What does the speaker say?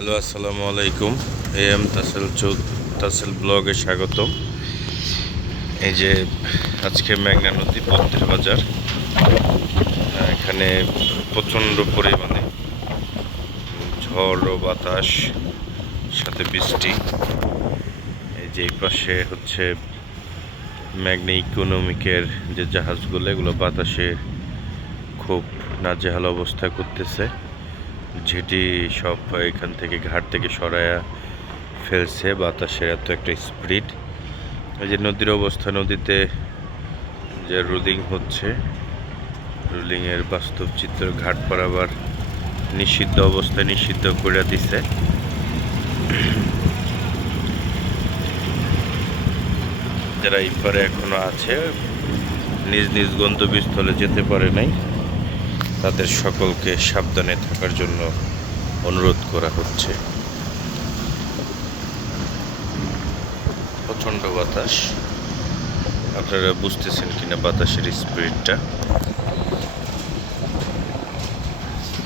Hello, আসসালামু আলাইকুম। তাসেল ব্লগে স্বাগতম। এই যে আজকে মেঘনা নদী পদ্মের বাজার, এখানে প্রচণ্ড পরিমাণে ঝড় ও বাতাস, সাথে বৃষ্টি। এই যে এই পাশে হচ্ছে মেঘনা ইকোনমিকের যে জাহাজগুলো, এগুলো বাতাসে খুব নাজেহাল অবস্থা করতেছে। যেটি সব এখান থেকে ঘাট থেকে সরায়া ফেলছে, বাতাসের এত একটা স্পিড। এই যে নদীর অবস্থা, নদীতে যে রুলিং হচ্ছে, রুলিংয়ের বাস্তব চিত্র ঘাট পারাবার নিষিদ্ধ অবস্থায় নিষিদ্ধ করে দিছে। যারা এই পারে এখনো আছে, নিজ নিজ গন্তব্যস্থলে যেতে পারে নাই, তাদের সকলকে সাবধানে থাকার জন্য অনুরোধ করা হচ্ছে। প্রচণ্ড বাতাস, আপনারা বুঝতেছেন কিনা বাতাসের স্পিডটা।